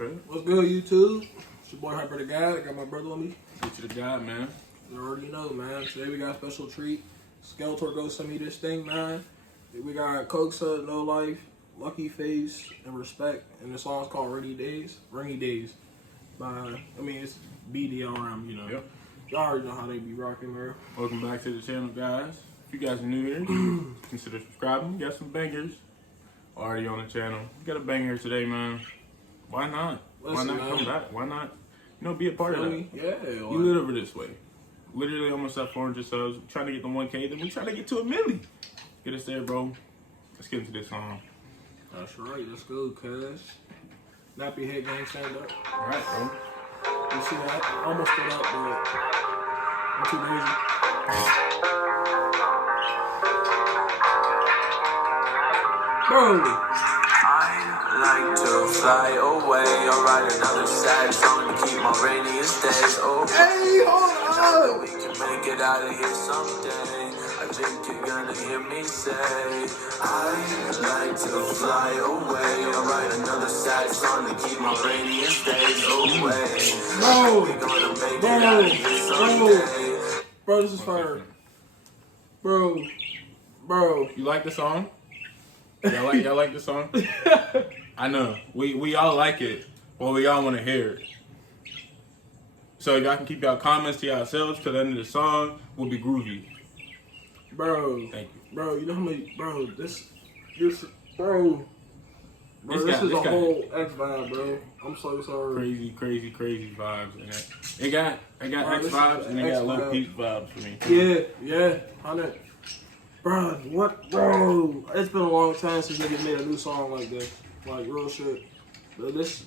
Okay. What's good, YouTube? It's your boy Hyper the Guy. I got my brother with me. Get to the guy, man. You already know, man. Today we got a special treat. Skeletor goes send me this thing, man. We got Coxa, No Life, Lvckyfvce, and Respect. And the song's called Rainy Days. It's bdrm, you know. Yep. Y'all already know how they be rocking, man. Welcome back to the channel, guys. If you guys are new here, consider subscribing. We got some bangers already on the channel. We got a banger today, man. Why not? Listen, Why not come back? Why not, be a part of that? Yeah. You live over this way. Literally almost at 400 subs. We're trying to get to 1K, then we're trying to get to 1 million. Get us there, bro. Let's get into this song. That's right. Let's go, cuz. Nappy head gang, stand up. All right, bro. You see that? I almost stood up, but I'm too lazy. Bro. I like to fly away or write another sad song to keep my rainiest days over. Hey, hold Know that up. we can make it out of here someday. I think you're gonna hear me say I like to fly away or write another sad song to keep my rainiest days away. Bro. We gonna make it out of here someday. Bro, this is fire. Bro. You like the song? Y'all like the song? I know. We all like it, but we all want to hear it. So y'all can keep y'all comments to yourselves till the end of the song. Will be groovy. Bro. Thank you. Bro, you know how many, bro, this This is guy- a whole X vibe, bro. I'm so sorry. crazy vibes in it. It got Bro, X this vibes is and it got X low vibe. peak vibes for me. Yeah, 100. Bro, what, bro? It's been a long time since niggas made a new song like this. Like, real shit. But this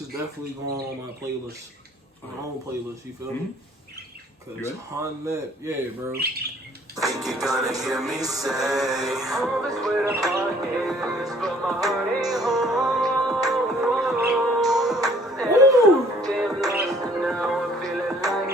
is definitely going on my playlist. My own playlist, you feel me? You Cause ready? 100, yeah, bro. Think you're gonna hear me say Home is where the heart is, but my heart ain't home. Woo! Damn lost and now I'm feeling like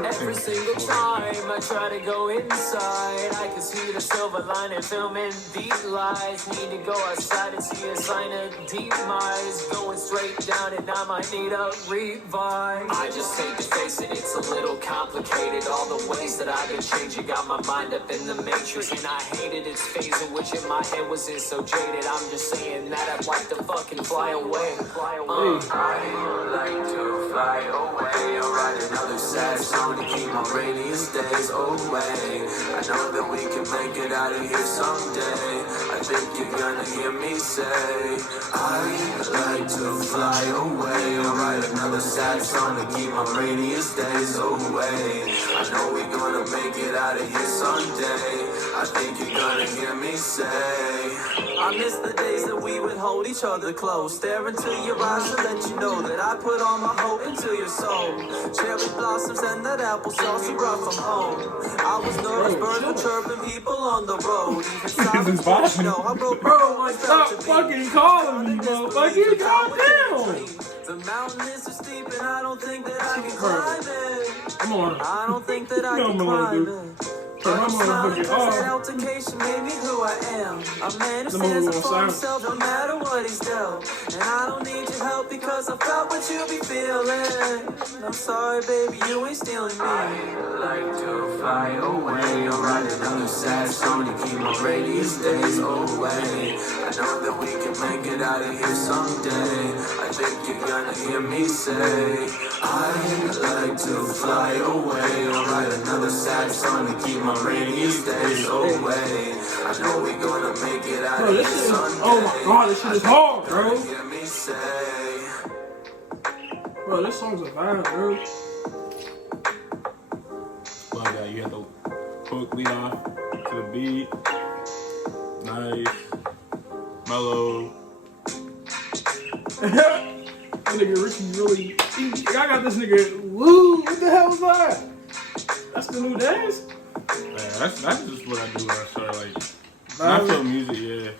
it's every single time I try to go inside, I can see the silver lining filming these lies. Need to go outside and see a sign of demise. Going straight down and I might need a revive. I just hate to face it, it's a little complicated. All the ways that I've been changing got my mind up in the matrix. And I hated its phase in which in my head was in so jaded. I'm just saying that I'd like to fucking fly away. I like to fly away or write another sad song to keep my rainiest days away. I know that we can make it out of here someday. I think you're gonna hear me say I like to fly away or write another sad song to keep my rainiest days away. I know we're gonna make it out of here someday. I think you're gonna hear me say I miss the days that we would hold each other close, stare into your eyes to let you know that I put all my hope into your soul. Cherry blossoms and that applesauce you brought from home. I was nervous, birds were chirping, people on the road. Even silence was snow. I broke Bro, like, stop fucking calling me, motherfucker. Goddamn. The mountain is so steep and I don't think that I can climb it. Come on. I don't think that I No, can I'm climb gonna it. Turn my motherfucking That off. altercation made me who I am. A man who The stands up mother for gonna himself no matter what he's dealt. And I don't need your help because I felt what you be feeling. I'm sorry, baby, you ain't stealing me. like to fly away or write another sad song to keep my rainiest days away. I know that we can make it out of here someday. I think you're gonna hear me say I like to fly away or write another sad song to keep my rainiest days away. I know we're gonna make it out Bro, of here this shit, someday. oh my god, this shit is hard, bro. Hear me say Bro, this song's a vibe, bro. Love that. You had the hook lead off to the beat. Nice. Mellow. That nigga Ricky really. I got this nigga. Woo! What the hell is that? That's the new dance? Man, that's just what I do when I start when I feel music, yeah.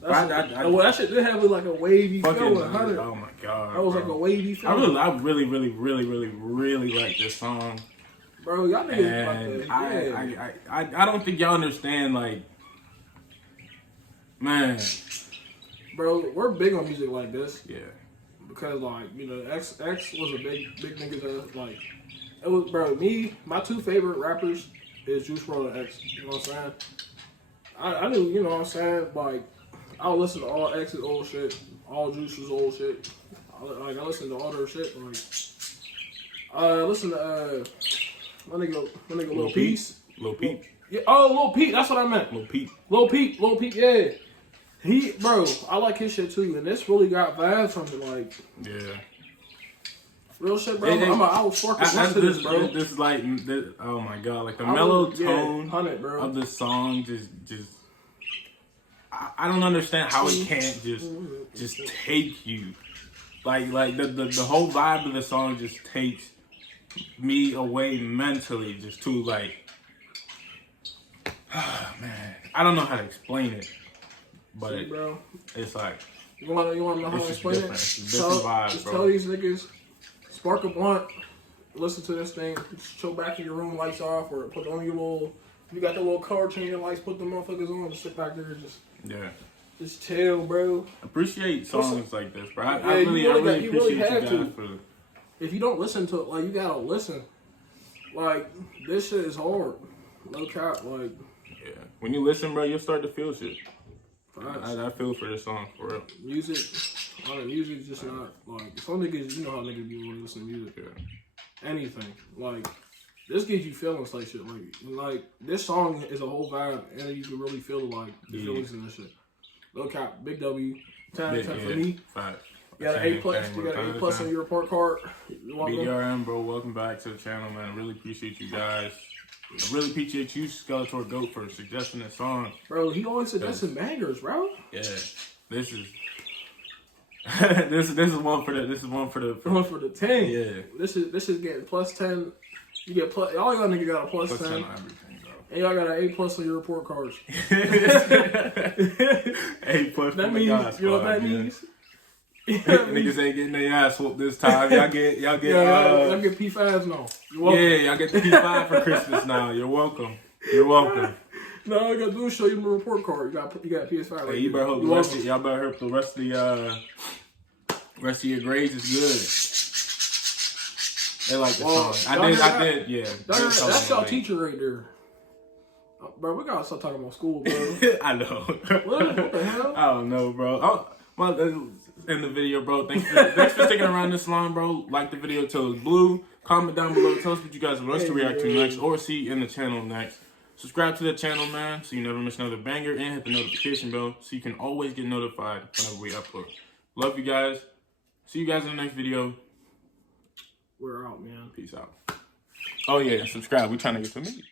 Well, that shit did have like a wavy Fucking, feel. 100. oh my god. That was bro. like a wavy feel. I really like this song. Bro, y'all niggas And like I don't think y'all understand, like, man, bro, we're big on music like this. Yeah. Because, like, you know, X was a big nigga that, like, it was, bro, my two favorite rappers is Juice WRLD and X. You know what I'm saying? I knew, you know what I'm saying? Like, I would listen to all X's old shit, all Juice's old shit. I listen to all their shit. Like, I listen to, my nigga Lil Peace. Lil Peep. Yeah, oh, Lil Peep, that's what I meant. Lil Peep, yeah. Bro, I like his shit too, and this really got vibes from it, like. Yeah. Real shit, bro. I was fucking this, bro. This is like, oh my god, like the mellow tone 100, bro. of the song just. I don't understand how it can't just take you, like the whole vibe of the song just takes me away mentally, just to like, man, I don't know how to explain it, but bro, it's like you want to know how to explain it? Just tell these niggas, spark a blunt, listen to this thing, just chill back in your room, lights off, or put on your little. You got the little color changing lights, put the motherfuckers on, just sit back there and just chill, bro. Appreciate songs like this, bro. I really appreciate have you to. guys for. If you don't listen to it, like, you gotta listen. Like, this shit is hard. No cap, like. Yeah. When you listen, bro, you'll start to feel shit. Facts. I feel for this song, for real. Music's just not, like, some niggas, you know how niggas be when they listen to music. Yeah. Anything. Like, this gives you feelings like shit. Like this song is a whole vibe, and you can really feel, like, the feelings in this shit. No cap, big W. 10 for me. Fact. You got an A+. You got an A+ on your report card. bdrm, bro, welcome back to the channel, man. I really appreciate you guys. I really appreciate you, Skeletor Goat, for suggesting this song. Bro, he always suggesting bangers, bro. Yeah, this is this is one for the 10. Yeah, this is getting +10. You get plus. All y'all nigga got a +10. On everything, bro. And y'all got an A+ on your report cards. A+. That means you know what that means. Niggas ain't getting their ass whooped this time. Y'all get y'all get P5s now. Yeah, y'all get the P5 for Christmas now. You're welcome. No, all you gotta do is show you my report card. You got PS5. Hey, you better hope y'all better hope the rest of the rest of your grades is good. They like the song. I did. Yeah. That's y'all teacher right there. Bro, we gotta start talking about school, bro. I know. What the hell? I don't know, bro. In the video, bro. Thanks for sticking around this long, bro. Like the video till it's blue. Comment down below. Tell us what you guys want us to react to next or see in the channel next. Subscribe to the channel, man, so you never miss another banger, and hit the notification bell so you can always get notified whenever we upload. Love you guys. See you guys in the next video. We're out, man. Peace out. Oh yeah, subscribe. We're trying to get to a million.